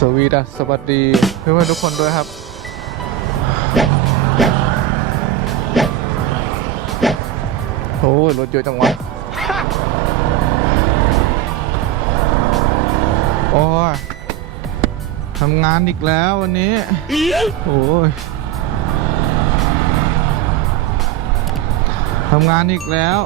สวีดัสสวัสดีเพื่อนๆทุกคนด้วยครับ โอ้ยรถเยอะจังวะโอ้ยทำงานอีกแล้ววันนี้ โอ้ยทำงานอีกแล้ว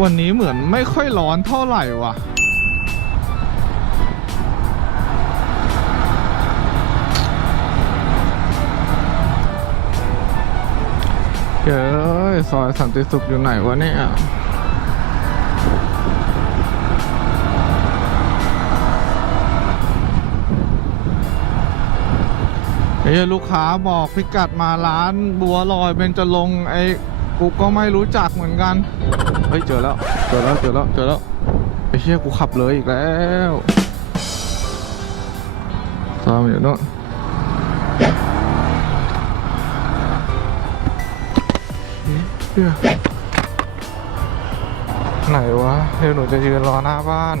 วันนี้เหมือนไม่ค่อยร้อนเท่าไหร่ว่ะเฮ้ยซอยสันติสุขอยู่ไหนวะเนี่ยเฮ้ยลูกค้าบอกพิกัดมาร้านบัวลอยเบญจรงไอ้ กูก็ไม่รู้จักเหมือนกัน เฮ้ยเจอแล้ว เจอแล้ว เจอแล้ว เจอแล้วไอ้เชี่ยกูขับเลยอีกแล้วตามอยู่เนาะเหี้ยไหนวะเดี๋ยวหนูจะยืนรอหน้าบ้าน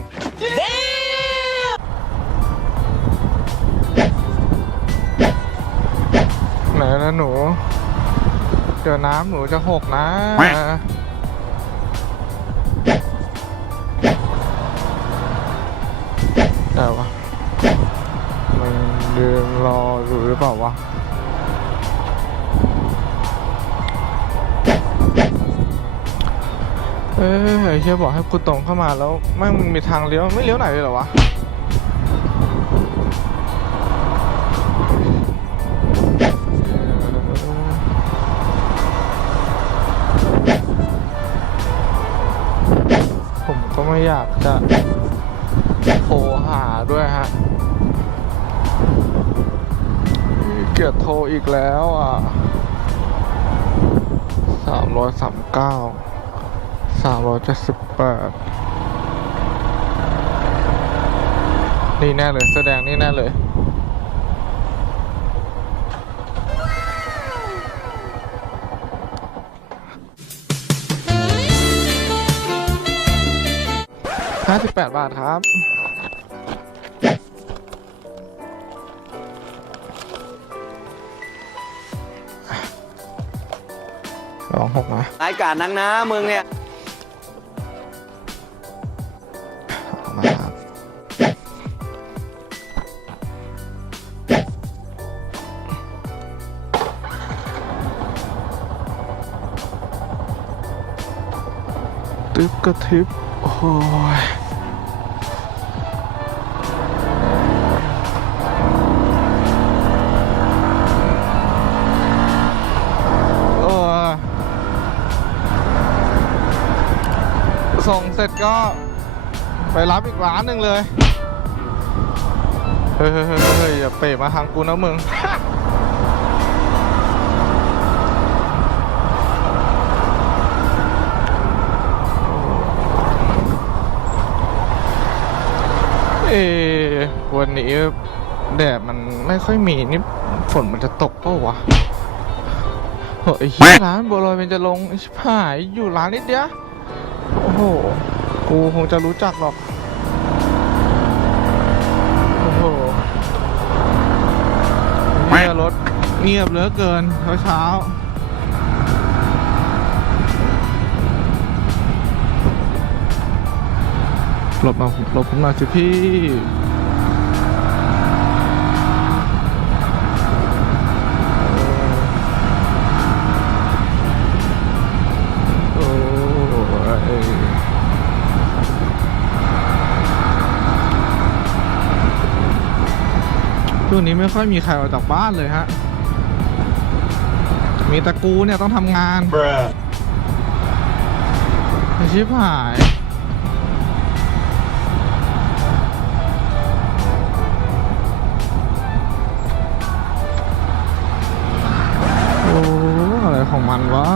ไหนนะหนู เดี๋ยวน้ำหนูจะหกนะ แต่วะมันเดินรออยู่หรือเปล่าวะเอ้ยไอ้เชี่ยบอกให้กูตรงเข้ามาแล้วแม่งมีทางเลี้ยว ไม่เลี้ยวไหนเลยเหรอวะากจะโทรหาด้วยฮะเกียดโทรอีกแล้วอะสามร้อยสามเก้าสามร้อยเจ็ดสิบแปดนี่แน่เลย แสดงนี่แน่เลย ห้าสิบแปดบาทครับ ลองหกนะ รายการนังนะมึงเนี่ย ตึ๊บกระทิบโอ้ยโอ้ยส่งเสร็จก็ไปรับอีกร้านหนึ่งเลย เฮ้ยเฮ้ยเฮ้ยเฮ้ยอย่าเปะมาทางกูนะมึง วันนี้แดดมันไม่ค่อยมีนี่ฝนมันจะตกเปล่าวะเฮ้ยเหี้ยร้านบัวลอยเป็นจะลงชิบหายอยู่ร้านนิดเดียวโอ้โหกูคงจะรู้จักหรอกโอ้โหเนี่ยรถเงียบเหลือเกินเช้าเช้าหลบมาหลบผมหน่อยสิพี่ ช่วงนี้ไม่ค่อยมีใครออกจากบ้านเลยฮะ มีตะกูเนี่ยต้องทำงานไอ้ชิบหายโอ้อะไรของมันวะ